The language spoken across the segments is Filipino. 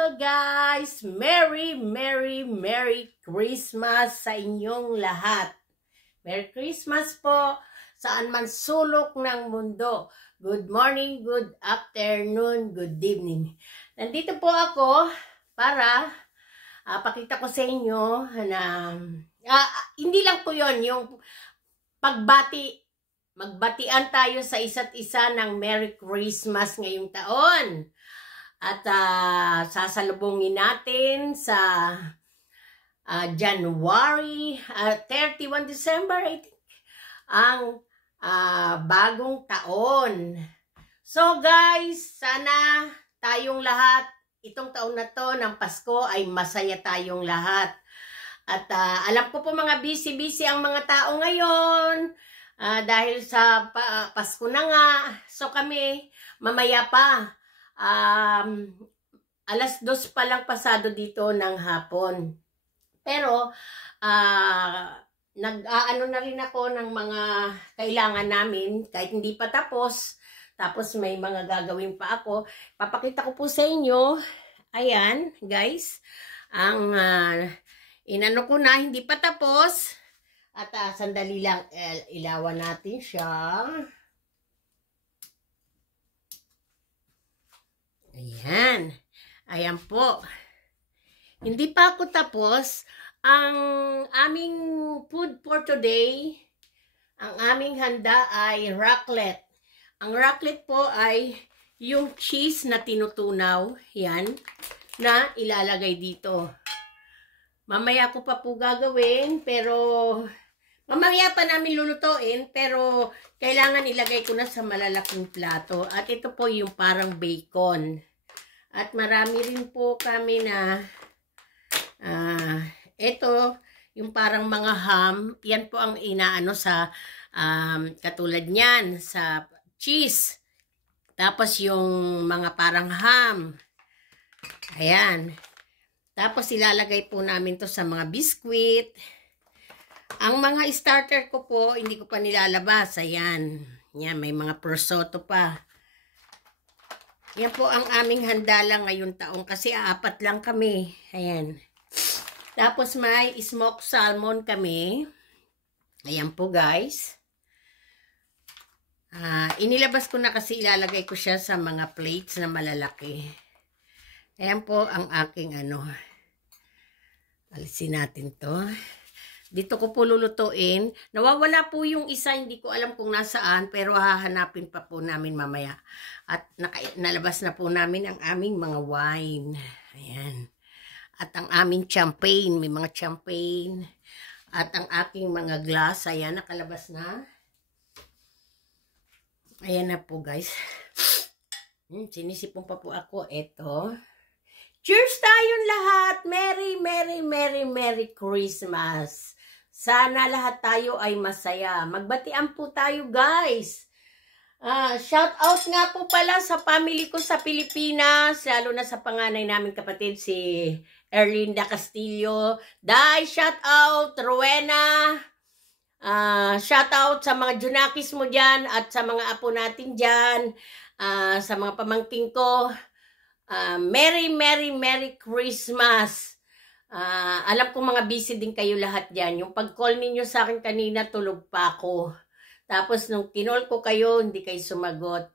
Hello guys! Merry Christmas sa inyong lahat. Merry Christmas po saan man sulok ng mundo. Good morning, good afternoon, good evening. Nandito po ako para pakita ko sa inyo na hindi lang po yon yung magbatian tayo sa isa't isa ng Merry Christmas ngayong taon. At sasalubungin natin sa January 31 December, I think, ang bagong taon. So guys, sana tayong lahat, itong taon na to ng Pasko ay masaya tayong lahat. At alam ko po mga busy ang mga tao ngayon dahil sa Pasko na nga. So kami, mamaya pa. Alas 2 pa lang pasado dito ng hapon. Pero nag-aano na rin ako ng mga kailangan namin kahit hindi pa tapos. Tapos may mga gagawin pa ako. Papakita ko po sa inyo. Ayan, guys. Ang inano ko na, hindi pa tapos. At sandali lang, ilawan natin siya. Ayan. Ayan po. Hindi pa ako tapos. Ang aming food for today, ang aming handa ay raclette. Ang raclette po ay yung cheese na tinutunaw. Yan. Na ilalagay dito. Mamaya ko pa po gagawin, pero mamaya pa namin lulutuin, pero kailangan ilagay ko na sa malalaking plato. At ito po yung parang bacon. At marami rin po kami na ito, yung parang mga ham. Yan po ang inaano sa katulad niyan, sa cheese. Tapos yung mga parang ham. Ayan. Tapos ilalagay po namin to sa mga biskwit. Ang mga starter ko po, hindi ko pa nilalabas. Ayan. Yan, may mga prosciutto pa. Yan po ang aming handa lang ngayong taong kasi 4 lang kami. Ayan. Tapos may smoked salmon kami. Ayan po guys. Inilabas ko na kasi ilalagay ko siya sa mga plates na malalaki. Ayan po ang aking ano. Alisin natin to. Dito ko po lulutuin. Nawawala po yung isa, hindi ko alam kung nasaan, pero hahanapin pa po namin mamaya. At nalabas na po namin ang aming mga wine. Ayan. At ang aming champagne, may mga champagne. At ang aking mga glass, ayan, nakalabas na. Ayan na po guys. Sinisipon pa po ako. Ito. Cheers tayong lahat! Merry Christmas! Sana lahat tayo ay masaya. Magbatian po tayo guys. Shout out nga po pala sa family ko sa Pilipinas. Lalo na sa panganay namin kapatid si Erlinda Castillo. Dai, shout out! Rowena. Shout out sa mga Junakis mo dyan at sa mga apo natin dyan. Sa mga pamangking ko. Merry Christmas! Alam ko mga busy din kayo lahat dyan. Yung pag-call ninyo sa akin kanina, tulog pa ako. Tapos nung kinol ko kayo, hindi kayo sumagot.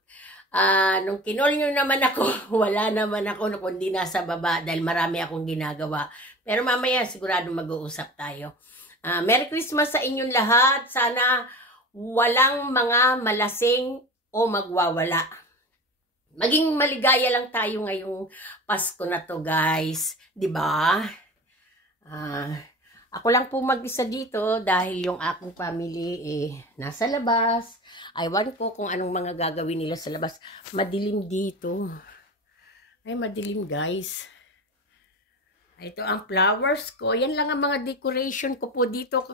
Nung kinol nyo naman ako, wala naman ako kundi nasa baba dahil marami akong ginagawa. Pero mamaya sigurado mag-uusap tayo. Merry Christmas sa inyong lahat. Sana walang mga malasing o magwawala. Maging maligaya lang tayo ngayong Pasko na to, guys. 'Di ba? Ako lang po mag-isa dito dahil yung aking family nasa labas. Aywan ko kung anong mga gagawin nila sa labas. Madilim dito. Ay, madilim, guys. Ito ang flowers ko. Yan lang ang mga decoration ko po dito.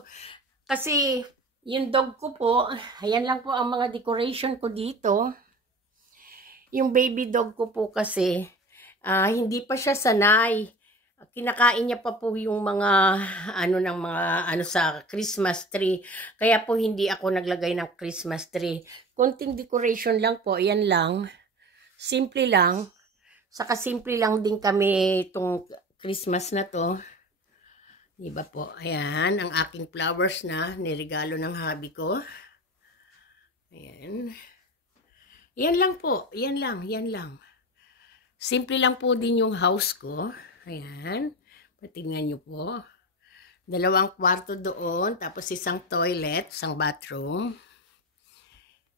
Kasi yung dog ko po, ayan lang po ang mga decoration ko dito. Yung baby dog ko po kasi, hindi pa siya sanay. Kinakain niya pa po yung mga, sa Christmas tree. Kaya po hindi ako naglagay ng Christmas tree. Konting decoration lang po, yan lang. Simple lang. Saka simple lang din kami itong Christmas na to. Diba po? Ayan, ang aking flowers na niregalo ng hubby ko. Ayan. Yan lang po. Yan lang. Simple lang po din yung house ko. Ayan. Patingnan nyo po. 2 kwarto doon. Tapos isang toilet, isang bathroom.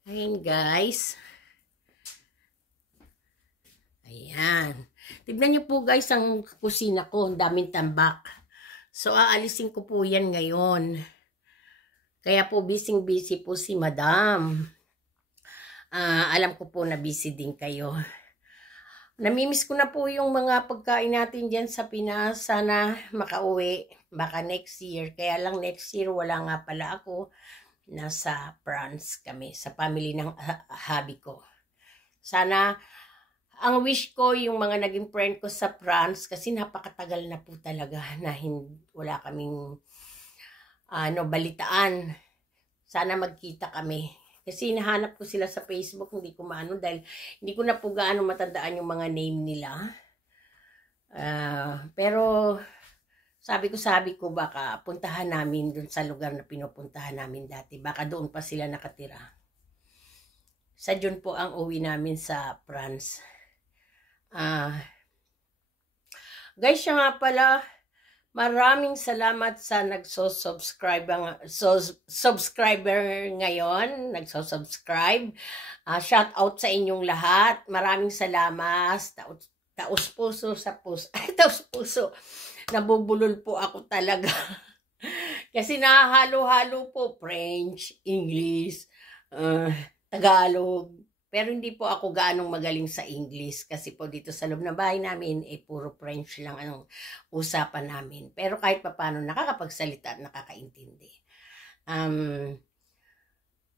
Ayan guys. Ayan. Tignan nyo po guys ang kusina ko. Ang daming tambak. So aalisin ko po yan ngayon. Kaya po busy po si Madam. Alam ko po na busy din kayo. Namimiss ko na po yung mga pagkain natin dyan sa Pinas. Sana makauwi. Baka next year. Kaya lang next year wala nga pala ako. Nasa France kami. Sa family ng hubby ko. Sana, ang wish ko yung mga naging friend ko sa France. Kasi napakatagal na po talaga na wala kaming balitaan. Sana magkita kami. Kasi hinahanap ko sila sa Facebook, hindi ko maano dahil hindi ko na po gaano matandaan yung mga name nila. Pero sabi ko baka puntahan namin dun sa lugar na pinupuntahan namin dati. Baka doon pa sila nakatira. Sa June po ang uwi namin sa France. Guys, siya nga pala, maraming salamat sa subscriber ngayon, nagso-subscribe. Shout out sa inyong lahat. Maraming salamat. Taos puso sa puso. Taos puso. Nabubulol po ako talaga. Kasi nahalo-halo po French, English, Tagalog. Pero hindi po ako gaanong magaling sa English kasi po dito sa loob ng bahay namin puro French lang ang usapan namin. Pero kahit papaano nakakapagsalita at nakakaintindi.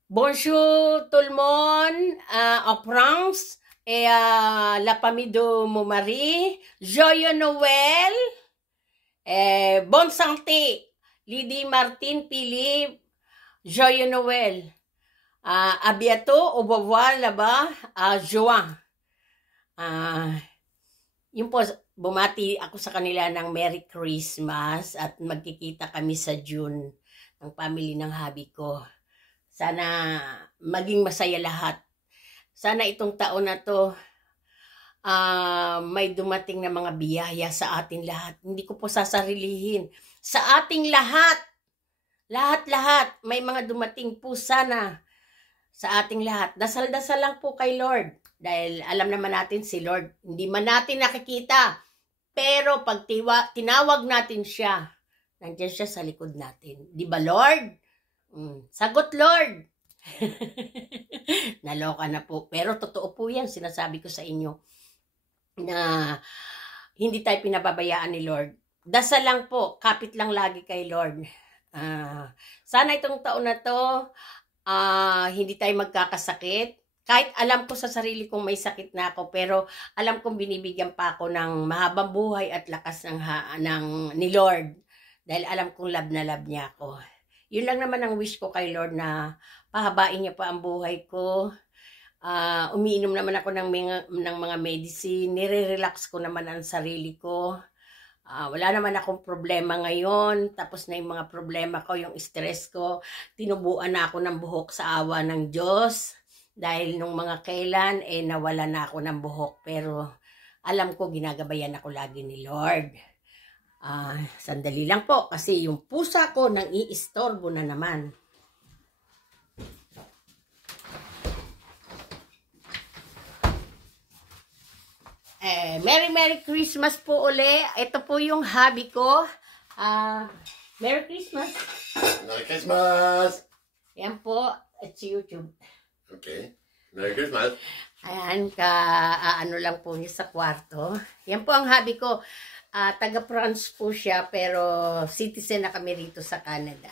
Bonjour tout le monde en France et la famille de mon mari. Joyeux Noël. Bonne santé. Lydie Martine Philippe. Joyeux Noël. À bientôt, au revoir là-bas, à juin. Yun po, bumati ako sa kanila ng Merry Christmas at magkikita kami sa June ng family ng hubby ko. Sana maging masaya lahat. Sana itong taon na to, may dumating na mga biyaya sa atin lahat. Hindi ko po sasarilihin. Sa ating lahat, lahat, may mga dumating po sana. Sa ating lahat. Dasal-dasal lang po kay Lord. Dahil alam naman natin si Lord, hindi man natin nakikita. Pero pag tinawag natin siya, nandiyan siya sa likod natin. Di ba Lord? Sagot Lord. Naloka na po. Pero totoo po yan. Sinasabi ko sa inyo na hindi tayo pinababayaan ni Lord. Dasal lang po. Kapit lang lagi kay Lord. Sana itong taon na to, hindi tayo magkakasakit. Kahit alam ko sa sarili kong may sakit na ako, pero alam kong binibigyan pa ako ng mahabang buhay at lakas ni Lord. Dahil alam kong love na love niya ako. Yun lang naman ang wish ko kay Lord na pahabain niya pa ang buhay ko. Umiinom naman ako ng mga medicine. Nire-relax ko naman ang sarili ko. Wala naman akong problema ngayon. Tapos na yung mga problema ko, yung stress ko. Tinubuan na ako ng buhok sa awa ng Diyos. Dahil nung mga kailan, nawala na ako ng buhok. Pero alam ko, ginagabayan ako lagi ni Lord. Sandali lang po. Kasi yung pusa ko nang iistorbo na naman. Merry Christmas po uli. Ito po yung hubby ko. Merry Christmas. Merry Christmas. Yan po. At si YouTube. Okay. Merry Christmas. Ayan, ano lang po niya sa kwarto. Yan po ang hubby ko. Taga France po siya, pero citizen na kami rito sa Canada.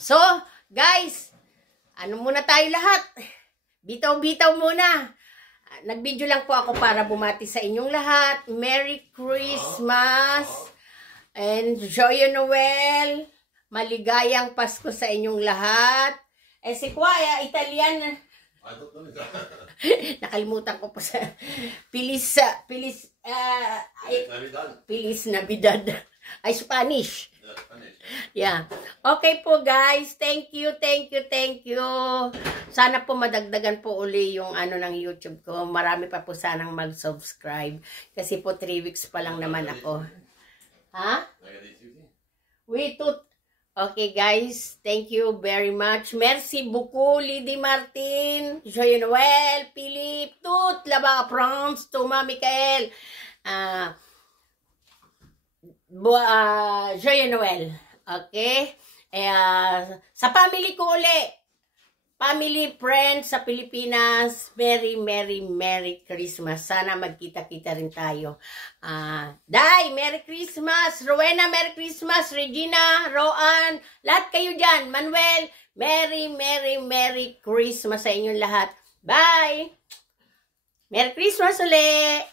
So, guys, ano muna tayo lahat? Bitaw-bitaw muna. Nag-video lang po ako para bumati sa inyong lahat. Merry Christmas and Joyeux Noël. Maligayang Pasko sa inyong lahat. Si Kuya, Italian. I don't know it. Nakalimutan ko po sa Feliz Navidad. Feliz Navidad. Ay, Spanish. Yeah, Spanish. Yeah. Okay po guys. Thank you. Sana po madagdagan po uli yung ano ng YouTube ko. Marami pa po sanang mag-subscribe. Kasi po 3 weeks pa lang naman ako. Ha? Wait, okay guys. Thank you very much. Merci beaucoup, Lady Martin, Joyeux Noël, Philippe, toute là-bas à France, Thomas, Michael. Joyeux Noël. Okay? Sa family ko uli. Family, friends sa Pilipinas, Merry Christmas. Sana magkita-kita rin tayo. Day, Merry Christmas. Rowena, Merry Christmas. Regina, Roan, lahat kayo dyan. Manuel, Merry Christmas sa inyong lahat. Bye! Merry Christmas ulit!